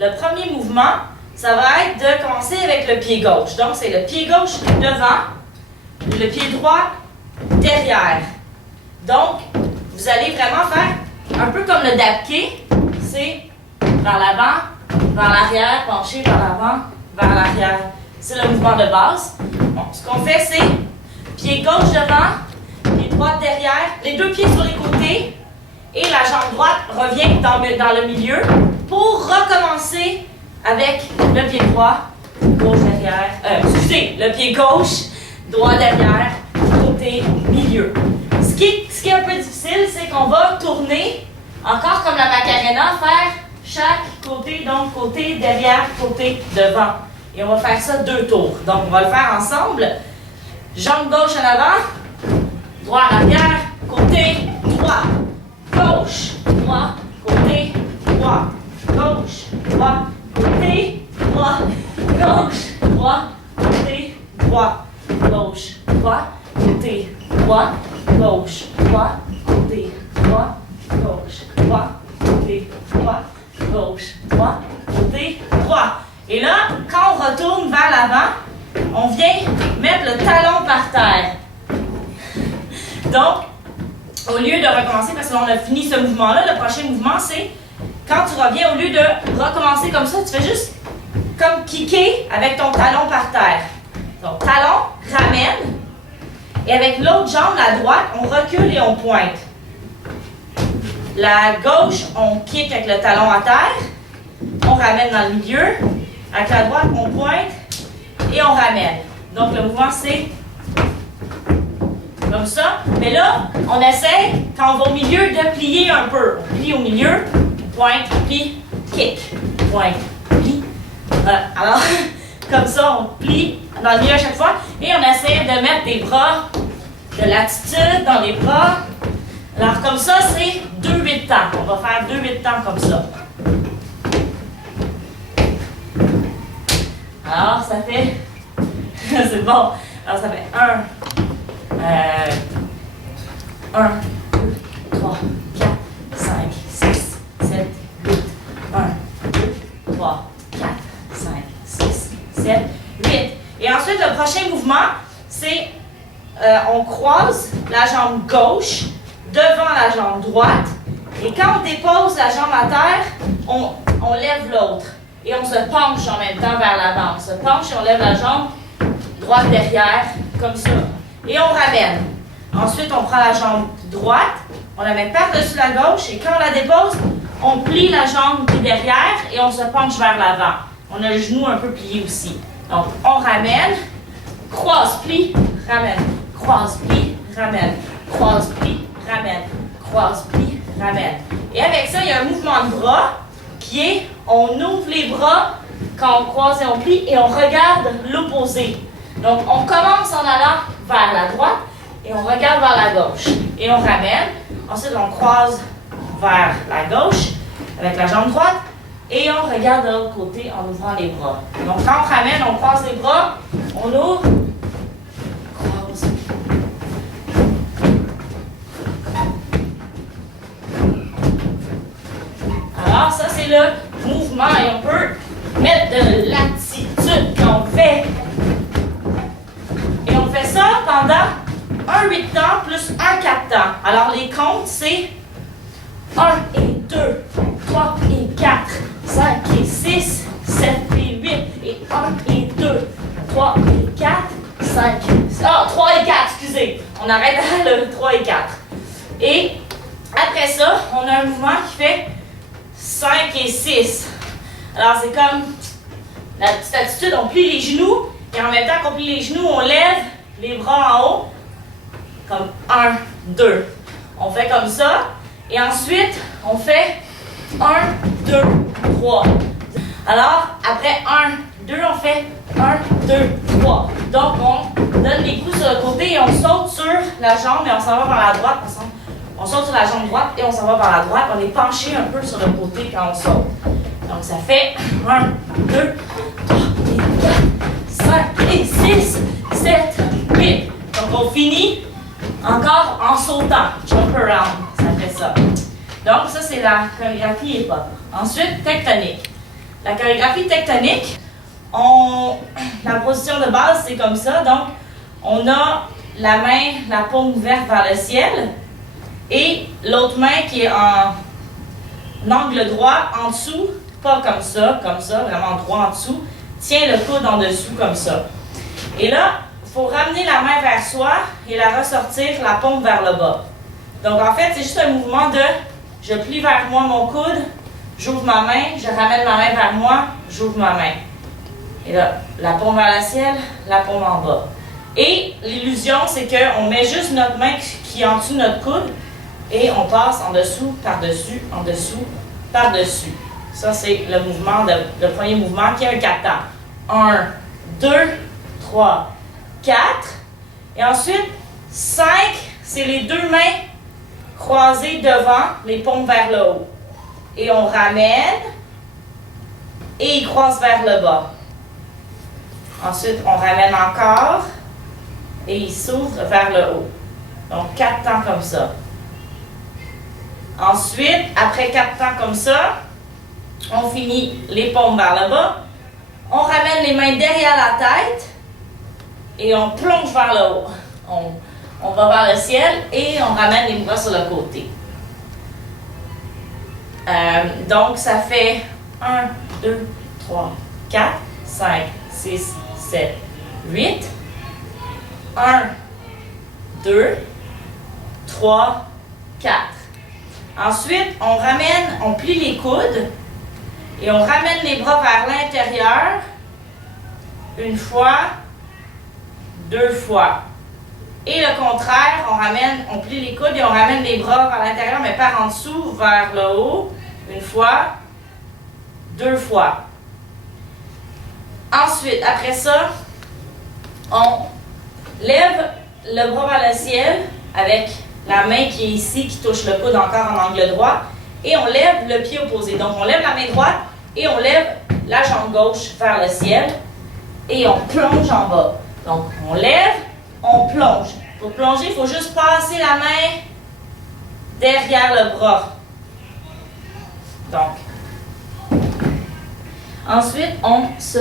le premier mouvement, ça va être de commencer avec le pied gauche. Donc, c'est le pied gauche devant, le pied droit derrière. Donc, vous allez vraiment faire un peu comme le dabke, c'est vers l'avant, vers l'arrière, pencher vers l'avant, vers l'arrière. C'est le mouvement de base. Bon, ce qu'on fait, c'est pied gauche devant, pied droit derrière, les deux pieds sur les côtés et la jambe droite revient dans le milieu pour recommencer avec le pied droit, gauche derrière, le pied gauche, droit derrière, côté, milieu. Ce qui est un peu difficile, c'est qu'on va tourner, encore comme la Macarena, faire chaque côté, donc côté, derrière, côté, devant. Et on va faire ça 2 tours. Donc, on va le faire ensemble. Jambe gauche en avant, droit en arrière, côté, droit, gauche, droit, côté, droit, gauche, droit, côté, droit, gauche, droit, côté, droit, gauche, droit, côté, droit, gauche, droit, côté, droit, gauche, droit, côté, droit, gauche, droit, côté, droit. Et là, quand on retourne vers l'avant, on vient mettre le talon par terre. Donc, au lieu de recommencer, parce que là, on a fini ce mouvement-là, le prochain mouvement, c'est quand tu reviens, au lieu de recommencer comme ça, tu fais juste comme kicker avec ton talon par terre. Donc, talon, ramène. Et avec l'autre jambe, la droite, on recule et on pointe. La gauche, on kick avec le talon à terre. On ramène dans le milieu. Avec la droite, on pointe et on ramène. Donc, le mouvement, c'est comme ça. Mais là, on essaie, quand on va au milieu, de plier un peu. On plie au milieu, pointe, plie, kick, pointe, plie. Alors, comme ça, on plie dans le milieu à chaque fois. Et on essaie de mettre des bras, de l'attitude dans les bras. Alors, comme ça, c'est 2-8 temps. On va faire 2-8 temps comme ça. Alors, ça fait... c'est bon. Alors, ça fait 1, 2, 3, 4, 5, 6, 7, 8. 1, 2, 3, 4, 5, 6, 7, 8. Et ensuite, le prochain mouvement, c'est on croise la jambe gauche devant la jambe droite. Et quand on dépose la jambe à terre, on lève l'autre. Et on se penche en même temps vers l'avant. On se penche et on lève la jambe droite derrière, comme ça. Et on ramène. Ensuite, on prend la jambe droite, on la met par-dessus la gauche, et quand on la dépose, on plie la jambe qui est derrière et on se penche vers l'avant. On a le genou un peu plié aussi. Donc, on ramène, croise, plie, ramène, croise, plie, ramène, croise, plie, ramène, croise, plie, ramène. Et avec ça, il y a un mouvement de bras qui est, on ouvre les bras quand on croise et on plie et on regarde l'opposé. Donc, on commence en allant vers la droite et on regarde vers la gauche. Et on ramène. Ensuite, on croise vers la gauche avec la jambe droite et on regarde de l'autre côté en ouvrant les bras. Donc, quand on ramène, on croise les bras, on ouvre, croise. Alors, ça, c'est le mouvement et on peut mettre de l'attitude qu'on fait. Et on fait ça pendant un 8 temps plus un 4 temps. Alors, les comptes, c'est 1 et 2, 3 et 4, 5 et 6, 7 et 8, et 1 et 2, 3 et 4, 5, 3 et 4, excusez. On arrête à le 3 et 4. Et après ça, on a un mouvement qui fait 5 et 6. Alors, c'est comme la petite attitude, on plie les genoux, et en même temps qu'on plie les genoux, on lève les bras en haut, comme 1, 2. On fait comme ça, et ensuite, on fait 1, 2, 3. Alors, après 1, 2, on fait 1, 2, 3. Donc, on donne les coups sur le côté et on saute sur la jambe et on s'en va vers la droite. On saute sur la jambe droite et on s'en va vers la droite. On est penché un peu sur le côté quand on saute. Donc, ça fait 1, 2, 3, 4, 5 et 6, 7, 8. Donc, on finit encore en sautant. Jump around, ça fait ça. Donc, ça, c'est la chorégraphie hip-hop. Ensuite, tectonique. La chorégraphie tectonique, la position de base, c'est comme ça. Donc, on a la main, la paume ouverte vers le ciel et l'autre main qui est en angle droit en dessous, pas comme ça, vraiment droit en dessous, tient le coude en dessous comme ça. Et là, il faut ramener la main vers soi et la ressortir, la paume vers le bas. Donc, en fait, c'est juste un mouvement de je plie vers moi mon coude, j'ouvre ma main, je ramène ma main vers moi, j'ouvre ma main. Et là, la paume vers le ciel, la paume en bas. Et l'illusion, c'est qu'on met juste notre main qui est en dessous de notre coude et on passe en dessous, par-dessus, en dessous, par-dessus. Ça, c'est le mouvement, le premier mouvement qui est un 4 temps. 1, 2, 3, 4. Et ensuite, 5, c'est les deux mains croisées devant, les paumes vers le haut. Et on ramène et ils croisent vers le bas. Ensuite, on ramène encore et ils s'ouvrent vers le haut. Donc, 4 temps comme ça. Ensuite, après 4 temps comme ça, on finit les paumes vers le bas. On ramène les mains derrière la tête et on plonge vers le haut. On va vers le ciel et on ramène les bras sur le côté. Donc, ça fait 1, 2, 3, 4, 5, 6, 7, 8. 1, 2, 3, 4. Ensuite, on plie les coudes et on ramène les bras vers l'intérieur une fois, deux fois. Et le contraire, on plie les coudes et on ramène les bras vers l'intérieur, mais par en dessous, vers le haut, une fois, deux fois. Ensuite, après ça, on lève le bras vers le ciel avec la main qui est ici, qui touche le coude encore en angle droit, et on lève le pied opposé. Donc, on lève la main droite et on lève la jambe gauche vers le ciel et on plonge en bas. Donc, on lève, on plonge. Pour plonger, il faut juste passer la main derrière le bras. Donc, ensuite, on se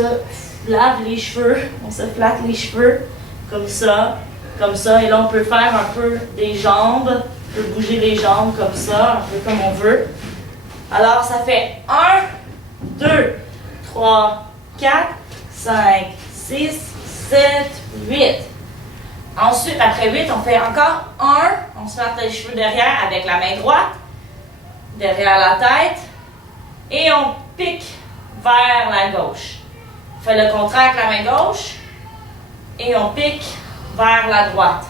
lave les cheveux, on se flatte les cheveux comme ça, et là, on peut faire un peu des jambes, on peut bouger les jambes comme ça, un peu comme on veut. Alors, ça fait 1, 2, 3, 4, 5, 6, 7, 8. Ensuite, après 8, on fait encore 1, on se flatte les cheveux derrière avec la main droite, derrière la tête, et on pique vers la gauche. On fait le contraire avec la main gauche, et on pique vers la droite.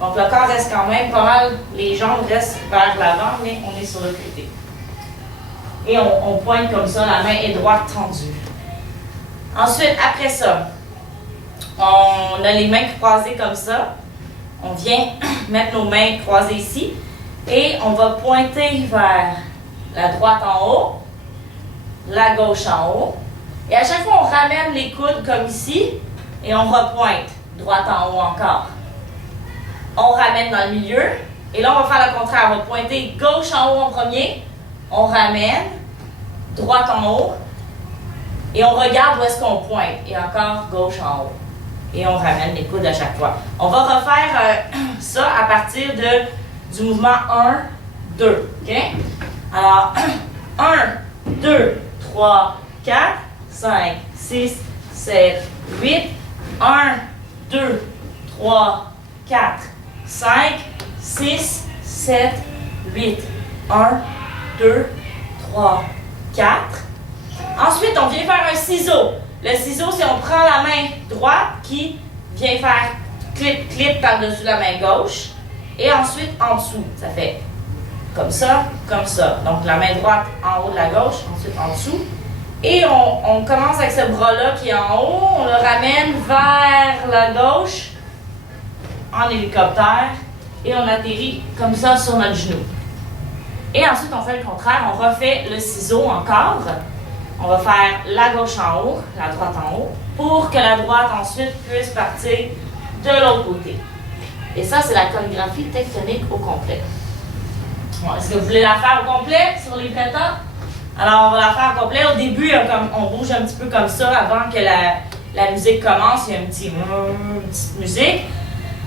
Donc, le corps reste quand même pas mal, les jambes restent vers l'avant, mais on est sur le côté. Et on pointe comme ça, la main est droite tendue. Ensuite, après ça, on a les mains croisées comme ça. On vient mettre nos mains croisées ici et on va pointer vers la droite en haut, la gauche en haut. Et à chaque fois, on ramène les coudes comme ici et on repointe droite en haut encore. On ramène dans le milieu et là, on va faire le contraire. On va pointer gauche en haut en premier. On ramène droite en haut et on regarde où est-ce qu'on pointe. Et encore gauche en haut. Et on ramène les coudes à chaque fois. On va refaire ça à partir du mouvement 1, 2. OK? Alors, 1, 2, 3, 4, 5, 6, 7, 8. 1, 2, 3, 4, 5, 6, 7, 8. 1, 2, 3, 4. Ensuite, on vient faire un ciseau. Le ciseau, c'est on prend la main droite qui vient faire clip par-dessus la main gauche. Et ensuite, en dessous. Ça fait comme ça, comme ça. Donc, la main droite en haut de la gauche, ensuite en dessous. Et on commence avec ce bras-là qui est en haut. On le ramène vers la gauche en hélicoptère. Et on atterrit comme ça sur notre genou. Et ensuite, on fait le contraire. On refait le ciseau encore. On va faire la gauche en haut, la droite en haut, pour que la droite ensuite puisse partir de l'autre côté. Et ça, c'est la chorégraphie tectonique au complet. Bon, est-ce que vous voulez la faire au complet sur les vrais temps? Alors, on va la faire au complet. Au début, on bouge un petit peu comme ça avant que la musique commence. Il y a une petite musique.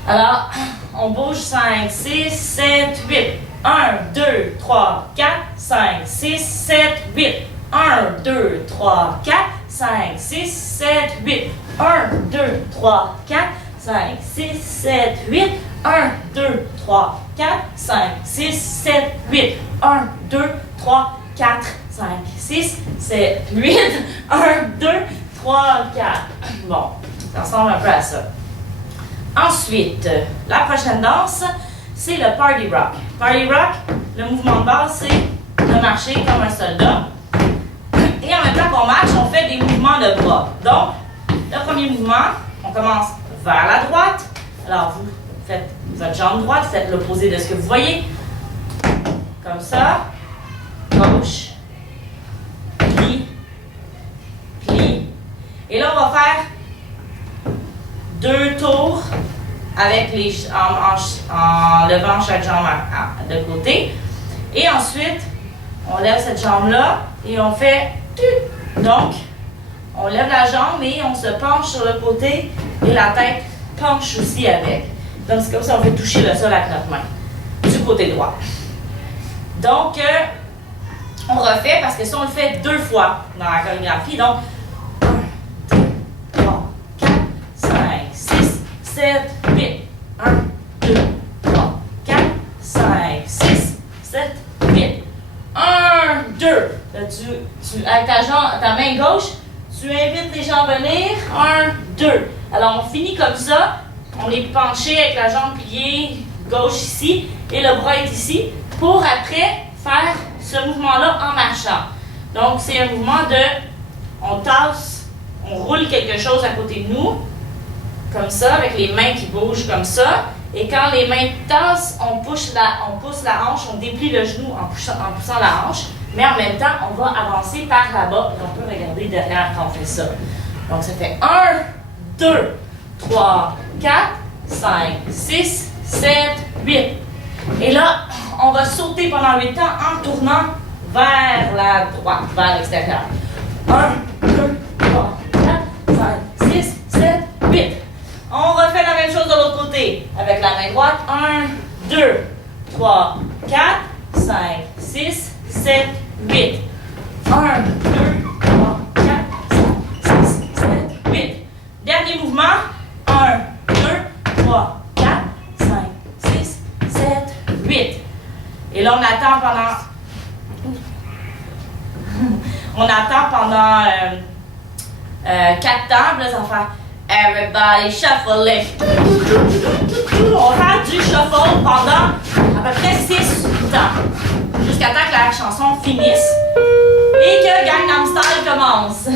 Alors, on bouge 5, 6, 7, 8. 1, 2, 3, 4, 5, 6, 7, 8. 1, 2, 3, 4, 5, 6, 7, 8. 1, 2, 3, 4, 5, 6, 7, 8. 1, 2, 3, 4, 5, 6, 7, 8. 1, 2, 3, 4, 5, 6, 7, 8. 1, 2, 3, 4. Bon, ça ressemble un peu à ça. Ensuite, la prochaine danse, c'est le Party Rock. Party Rock, le mouvement de base, c'est de marcher comme un soldat. Et en même temps qu'on marche, on fait des mouvements de bras. Donc, le premier mouvement, on commence vers la droite. Alors, vous faites votre jambe droite, faites l'opposé de ce que vous voyez. Comme ça. Gauche. Plie. Plie. Et là, on va faire 2 tours avec en levant chaque jambe de côté. Et ensuite, on lève cette jambe-là et on fait... Donc, on lève la jambe et on se penche sur le côté et la tête penche aussi avec. Donc, c'est comme ça on fait toucher le sol avec notre main du côté droit. Donc, on refait parce que ça, on le fait 2 fois dans la chorégraphie. Donc, 1, 2, 3, 4, 5, 6, 7, 8. 1, 2, 3, 4, 5, 6, 7, 8. 1, 2. Là, avec ta main gauche, tu invites les gens à venir. 1, 2. Alors, on finit comme ça. On est penché avec la jambe pliée gauche ici et le bras est ici pour après faire ce mouvement-là en marchant. Donc, c'est un mouvement de... On tasse, on roule quelque chose à côté de nous, comme ça, avec les mains qui bougent comme ça. Et quand les mains tassent, on pousse la hanche, on déplie le genou en poussant la hanche. Mais en même temps, on va avancer par là-bas et on peut regarder derrière quand on fait ça. Donc, ça fait 1, 2, 3, 4, 5, 6, 7, 8. Et là, on va sauter pendant 8 temps en tournant vers la droite, vers l'extérieur. 1, 2, 3, 4, 5, 6, 7, 8. On refait la même chose de l'autre côté. Avec la main droite. 1, 2, 3, 4, 5, 6, 7, 8. 1, 2, 3, 4, 5, 6, 7, 8. Dernier mouvement. 1, 2, 3, 4, 5, 6, 7, 8. Et là, on attend pendant... on attend pendant 4 temps. Là, ça va faire Everybody Shuffle. On va faire du shuffle pendant à peu près 6 temps. Jusqu'à temps que la chanson finisse et que Gangnam Style commence.